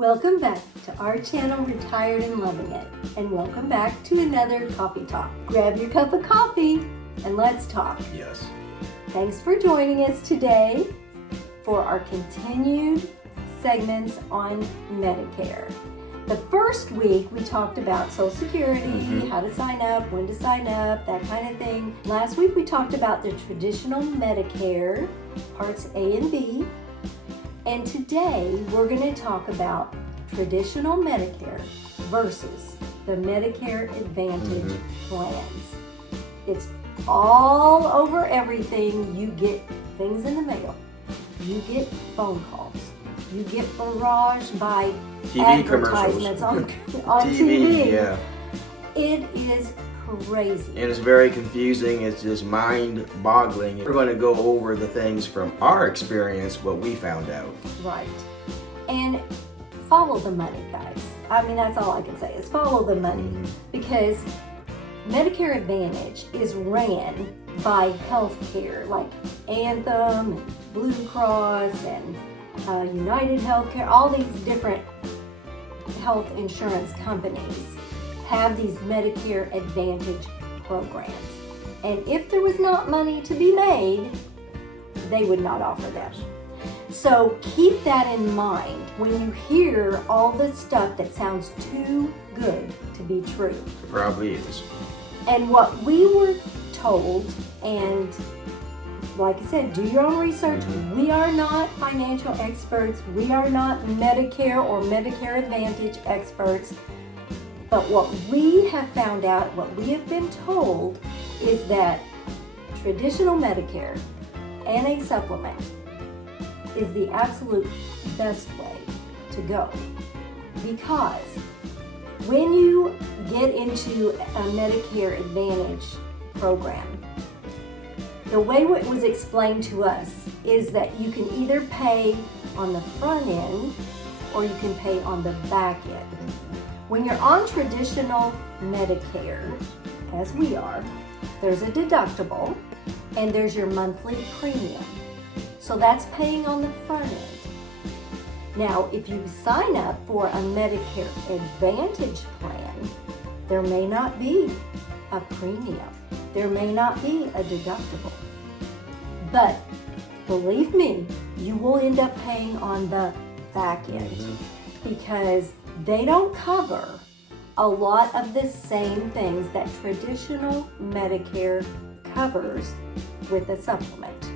Welcome back to our channel, Retired and Loving It, and welcome back to another Coffee Talk. Grab your cup of coffee and let's talk. Yes. Thanks for joining us today for our continued segments on Medicare. The first week we talked about Social Security, how to sign up, when to sign up, that kind of thing. Last week we talked about the traditional Medicare, parts A and B. And today we're going to talk about traditional Medicare versus the Medicare Advantage Plans. It's all over everything. You get things in the mail. You get phone calls. You get barraged by TV advertisements commercials. on TV. Yeah. It is crazy. And it's very confusing. It's just mind-boggling. We're going to go over the things from our experience, what we found out. Right. And follow the money, guys. I mean, that's all I can say is follow the money, because Medicare Advantage is ran by healthcare, like Anthem and Blue Cross and United Healthcare. All these different health insurance companies have these Medicare Advantage programs. And if there was not money to be made, they would not offer them. So keep that in mind when you hear all this stuff that sounds too good to be true. It probably is. And what we were told, and like I said, do your own research. We are not financial experts. We are not Medicare or Medicare Advantage experts. But what we have found out, what we have been told, is that traditional Medicare and a supplement is the absolute best way to go. Because when you get into a Medicare Advantage program, the way it was explained to us is that you can either pay on the front end or you can pay on the back end. When you're on traditional Medicare, as we are, there's a deductible and there's your monthly premium. So that's paying on the front end. Now, if you sign up for a Medicare Advantage plan, there may not be a premium. There may not be a deductible. But believe me, you will end up paying on the back end because they don't cover a lot of the same things that traditional Medicare covers with a supplement.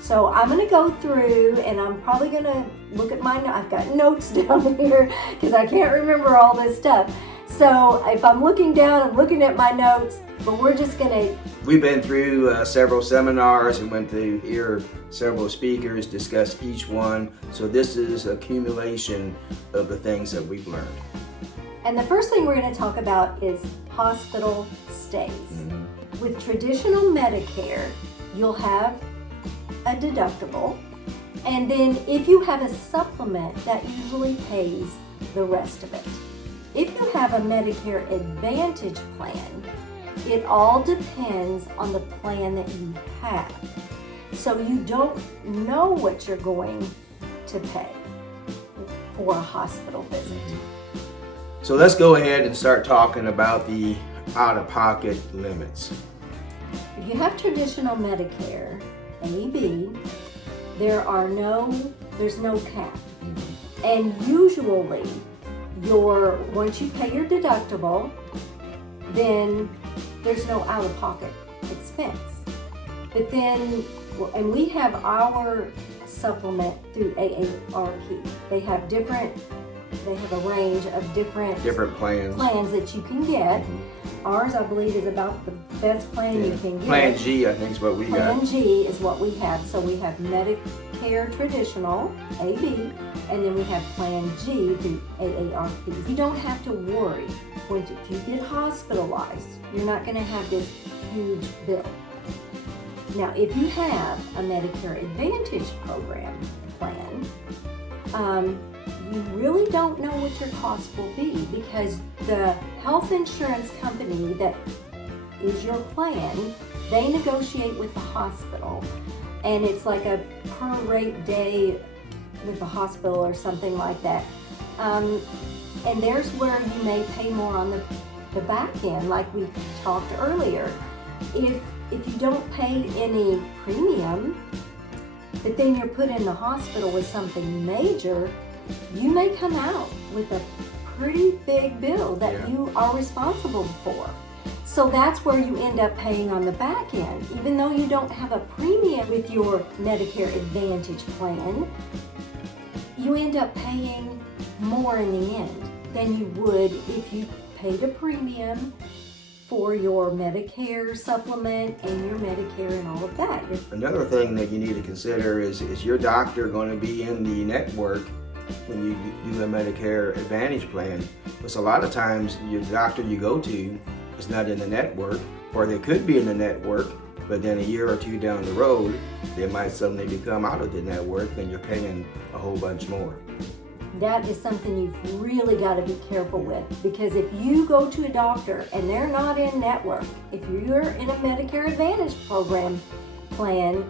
So I'm going to go through and I'm probably going to look at I've got notes down here because I can't remember all this stuff. So if I'm looking down, I'm looking at my notes, but we're just going to... We've been through several seminars and went to hear several speakers discuss each one. So this is accumulation of the things that we've learned. And the first thing we're going to talk about is hospital stays. With traditional Medicare, you'll have a deductible. And then if you have a supplement, that usually pays the rest of it. If you have a Medicare Advantage plan, it all depends on the plan that you have. So you don't know what you're going to pay for a hospital visit. So let's go ahead and start talking about the out-of-pocket limits. If you have traditional Medicare, A/B, there's no cap. And usually, once you pay your deductible, then there's no out-of-pocket expense. But then, and we have our supplement through AARP. They have a range of different plans that you can get. Ours, I believe, is about the best plan you can get. Plan G, I think, is what we got. Plan G is what we have. So we have Medicare Traditional, AB, and then we have Plan G through AARP. You don't have to worry. If you get hospitalized, you're not going to have this huge bill. Now, if you have a Medicare Advantage program plan, you really don't know what your cost will be because the health insurance company that is your plan, they negotiate with the hospital, and it's like a per rate day with the hospital or something like that. And there's where you may pay more on the back end, like we talked earlier. If you don't pay any premium, but then you're put in the hospital with something major, you may come out with a pretty big bill that you are responsible for. So that's where you end up paying on the back end. Even though you don't have a premium with your Medicare Advantage plan, you end up paying more in the end than you would if you paid a premium for your Medicare supplement and your Medicare and all of that. Another thing that you need to consider is your doctor going to be in the network when you do a Medicare Advantage plan? Because a lot of times your doctor you go to is not in the network, or they could be in the network, but then a year or two down the road, they might suddenly become out of the network and you're paying a whole bunch more. That is something you've really got to be careful with, because if you go to a doctor and they're not in network, if you're in a Medicare Advantage program plan,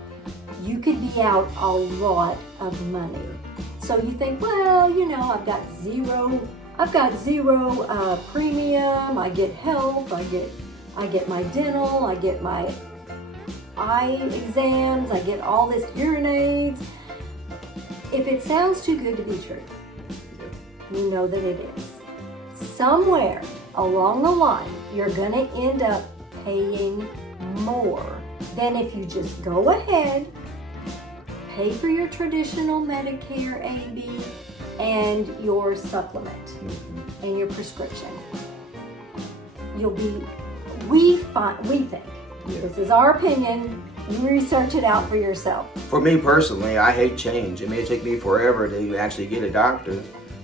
you could be out a lot of money. So you think, well, you know, I've got zero premium, I get health, I get my dental, I get my eye exams, I get all this hearing aids. If it sounds too good to be true, you know that it is. Somewhere along the line, you're gonna end up paying more than if you just go ahead, pay for your traditional Medicare A/B and your supplement and your prescription. We think, this is our opinion, you research it out for yourself. For me personally, I hate change. It may take me forever to actually get a doctor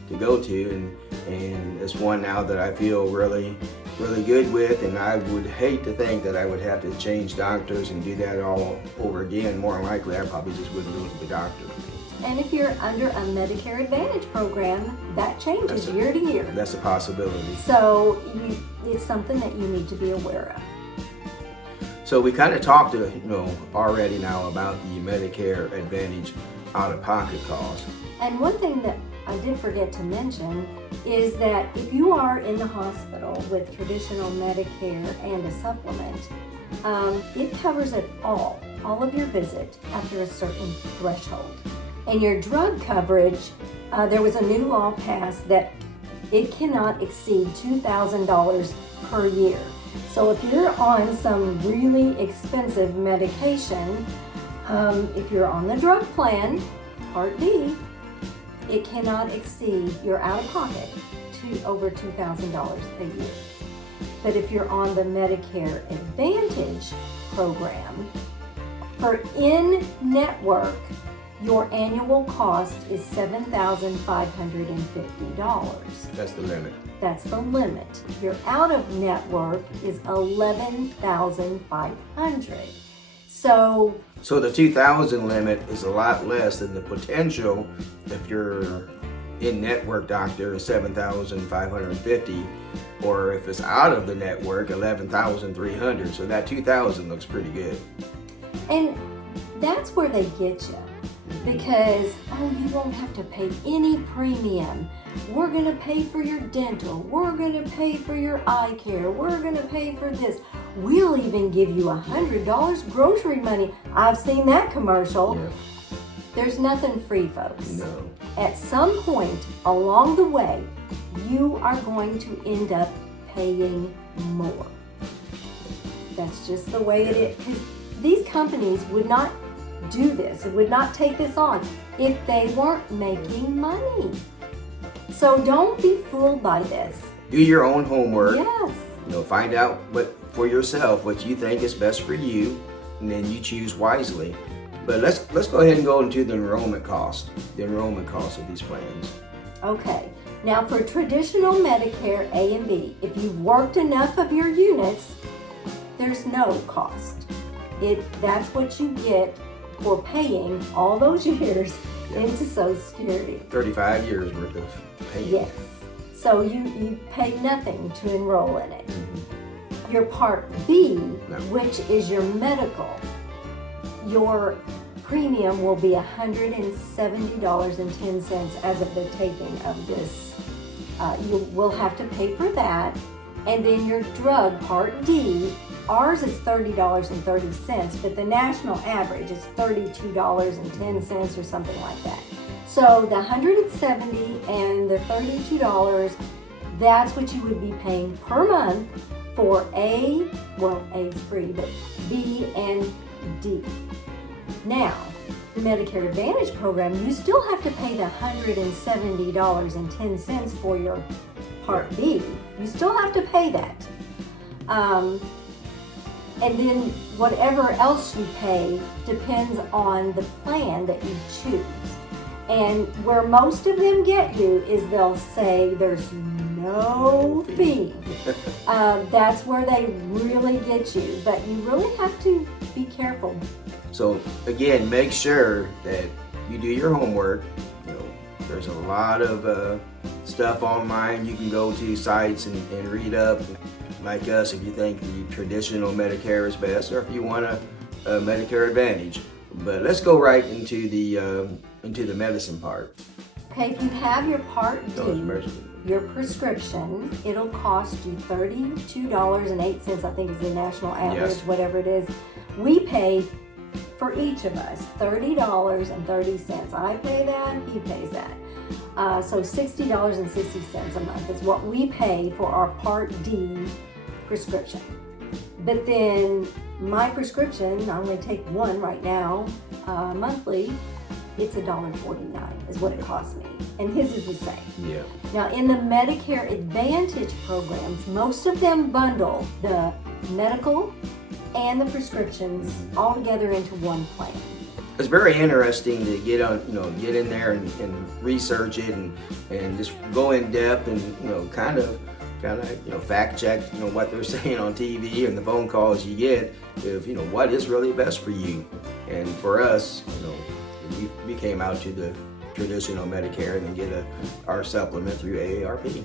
to go to, and it's one now that I feel really good with, and I would hate to think that I would have to change doctors and do that all over again. More than likely, I probably just wouldn't go to the doctor. And if you're under a Medicare Advantage program, that changes year to year. That's a possibility. So it's something that you need to be aware of. So we kind of talked already now about the Medicare Advantage out-of-pocket cost. And one thing that I did forget to mention is that if you are in the hospital with traditional Medicare and a supplement, it covers it all of your visit after a certain threshold. And your drug coverage, there was a new law passed that it cannot exceed $2,000 per year. So if you're on some really expensive medication, if you're on the drug plan, Part D, it cannot exceed your out-of-pocket to over $2,000 a year. But if you're on the Medicare Advantage program, for in-network, your annual cost is $7,550. That's the limit. That's the limit. Your out-of-network is $11,500. So the 2,000 limit is a lot less than the potential if your in-network doctor is 7,550, or if it's out of the network, 11,300. So that 2,000 looks pretty good. And that's where they get you, because you won't have to pay any premium. We're gonna pay for your dental. We're gonna pay for your eye care. We're gonna pay for this. We'll even give you $100 grocery money. I've seen that commercial. Yeah. There's nothing free, folks. No. At some point along the way, you are going to end up paying more. That's just the way it is. 'Cause these companies would not do this, would not take this on if they weren't making money. So don't be fooled by this. Do your own homework. Yes. Find out for yourself what you think is best for you, and then you choose wisely. But let's go ahead and go into the enrollment cost of these plans. Okay. Now for traditional Medicare A and B, if you've worked enough of your units, there's no cost. That's what you get for paying all those years into Social Security. 35 years worth of payment. Yes. So you pay nothing to enroll in it. Your Part B, which is your medical, your premium will be $170.10 as of the taking of this. You will have to pay for that. And then your drug, Part D, ours is $30.30, but the national average is $32.10 or something like that. So the $170 and the $32, that's what you would be paying per month for A is free, but B and D. Now, the Medicare Advantage program, you still have to pay the $170.10 for your Part B. You still have to pay that. And then whatever else you pay depends on the plan that you choose. And where most of them get you is they'll say there's no fee. That's where they really get you. But you really have to be careful. So again, make sure that you do your homework. You know, there's a lot of stuff online. You can go to sites and read up. Like us, if you think the traditional Medicare is best, or if you want a Medicare Advantage. But let's go right into the medicine part. Okay, if you have your Part D, your prescription, it'll cost you $32.08, I think is the national average, Yes. whatever it is. We pay, for each of us, $30.30. I pay that, he pays that. So $60.60 a month is what we pay for our Part D prescription. But then my prescription, I only take one right now, monthly, it's $1.49 is what it costs me. And his is the same. Yeah. Now in the Medicare Advantage programs, most of them bundle the medical and the prescriptions all together into one plan. It's very interesting to get in there and research it and just go in depth and kind of fact check what they're saying on TV and the phone calls you get of what is really best for you. And for us, we came out to the traditional Medicare and then get our supplement through AARP.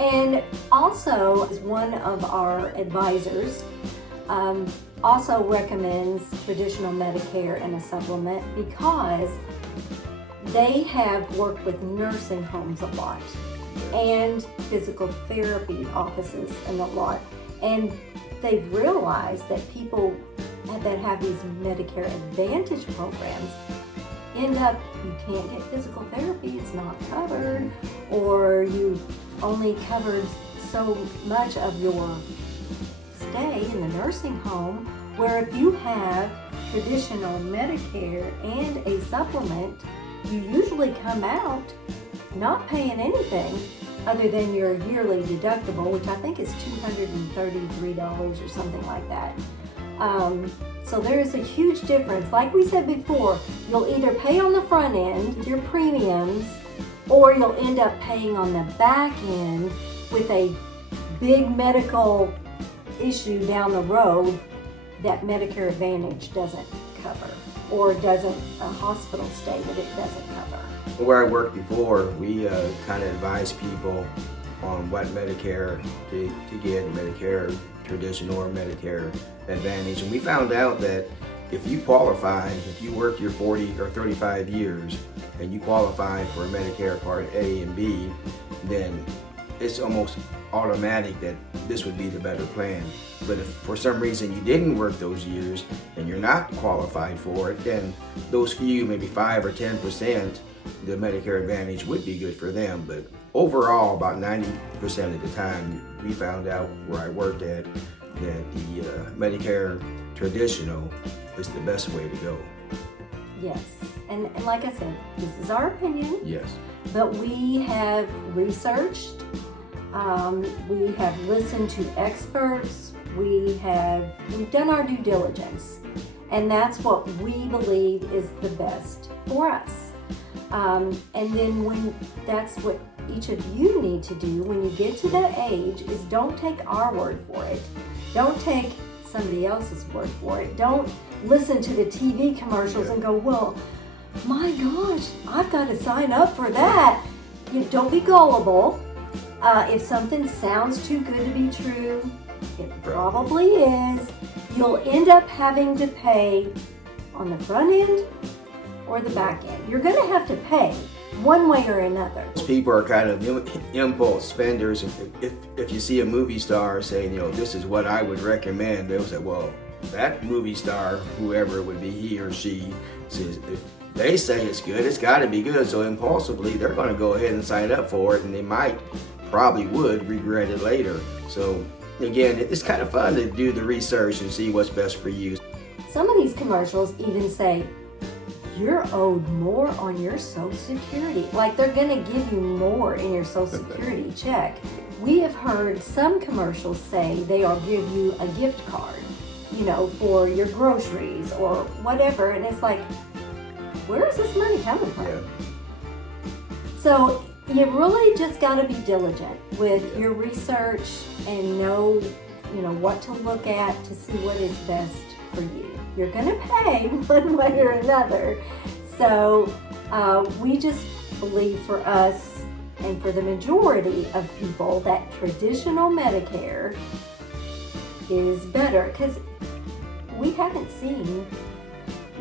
And also, one of our advisors also recommends traditional Medicare and a supplement because they have worked with nursing homes a lot and physical therapy offices and a lot. And they've realized that people that have these Medicare Advantage programs end up, you can't get physical therapy, it's not covered, or you only covered so much of your stay in the nursing home, where if you have traditional Medicare and a supplement, you usually come out not paying anything other than your yearly deductible, which I think is $233 or something like that. So there is a huge difference. Like we said before, you'll either pay on the front end with your premiums, or you'll end up paying on the back end with a big medical issue down the road that Medicare Advantage doesn't cover, or doesn't, a hospital stay that it doesn't cover. Where I worked before, we kind of advised people on what Medicare to get, Medicare traditional or Medicare Advantage. And we found out that if you qualify, if you work your 40 or 35 years and you qualify for Medicare Part A and B, then it's almost automatic that this would be the better plan. But if for some reason you didn't work those years and you're not qualified for it, then those few, maybe 5 or 10%, the Medicare Advantage would be good for them. But overall, about 90% of the time, we found out where I worked at that the Medicare traditional is the best way to go. Yes, and like I said, this is our opinion. Yes. But we have researched, we have listened to experts, we've done our due diligence, and that's what we believe is the best for us. And then that's what each of you need to do when you get to that age is don't take our word for it. Don't take somebody else's word for it. Don't listen to the TV commercials and go, well, my gosh, I've got to sign up for that. Don't be gullible. If something sounds too good to be true, it probably is. You'll end up having to pay on the front end or the back end. You're going to have to pay one way or another. People are kind of impulse spenders. If you see a movie star saying, this is what I would recommend, they'll say, well, that movie star, whoever it would be, he or she, says if they say it's good, it's got to be good. So impulsively, they're going to go ahead and sign up for it, and they probably would regret it later. So again, it's kind of fun to do the research and see what's best for you. Some of these commercials even say, you're owed more on your Social Security. Like they're going to give you more in your Social Security check. We have heard some commercials say they'll give you a gift card, for your groceries or whatever. And it's like, where is this money coming from? Yeah. So you really just got to be diligent with your research and know, what to look at to see what is best for you. You're going to pay one way or another. So we just believe for us and for the majority of people that traditional Medicare is better, because we haven't seen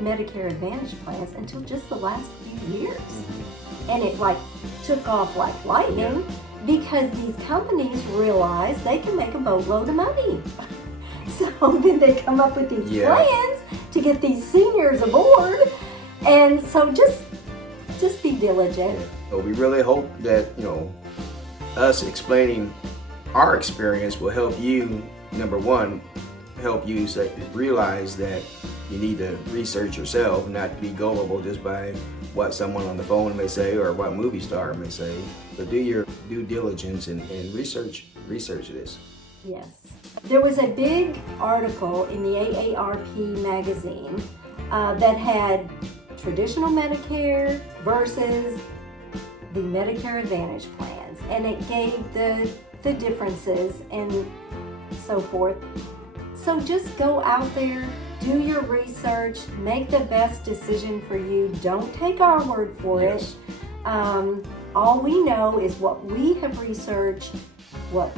Medicare Advantage plans until just the last few years. And it took off like lightning because these companies realize they can make a boatload of money. So then they come up with these plans to get these seniors aboard. And so just be diligent. So we really hope that, us explaining our experience will help you, number one, help you realize that you need to research yourself, not be gullible just by what someone on the phone may say or what movie star may say. But do your due diligence and research this. Yes. There was a big article in the AARP magazine that had traditional Medicare versus the Medicare Advantage plans, and it gave the differences and so forth. So just go out there, do your research, make the best decision for you. Don't take our word for it. All we know is what we have researched, what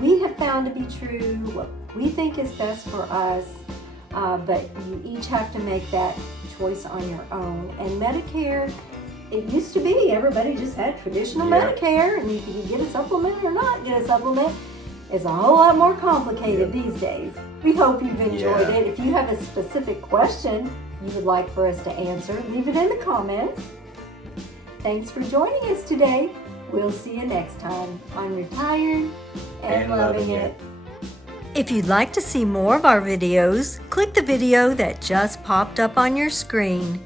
we have found to be true, what we think is best for us, but you each have to make that choice on your own. And Medicare, it used to be everybody just had traditional Medicare, and you could get a supplement or not get a supplement. It's a whole lot more complicated these days. We hope you've enjoyed it. If you have a specific question you would like for us to answer, leave it in the comments. Thanks for joining us today. We'll see you next time on Retired and Loving It. If you'd like to see more of our videos, click the video that just popped up on your screen.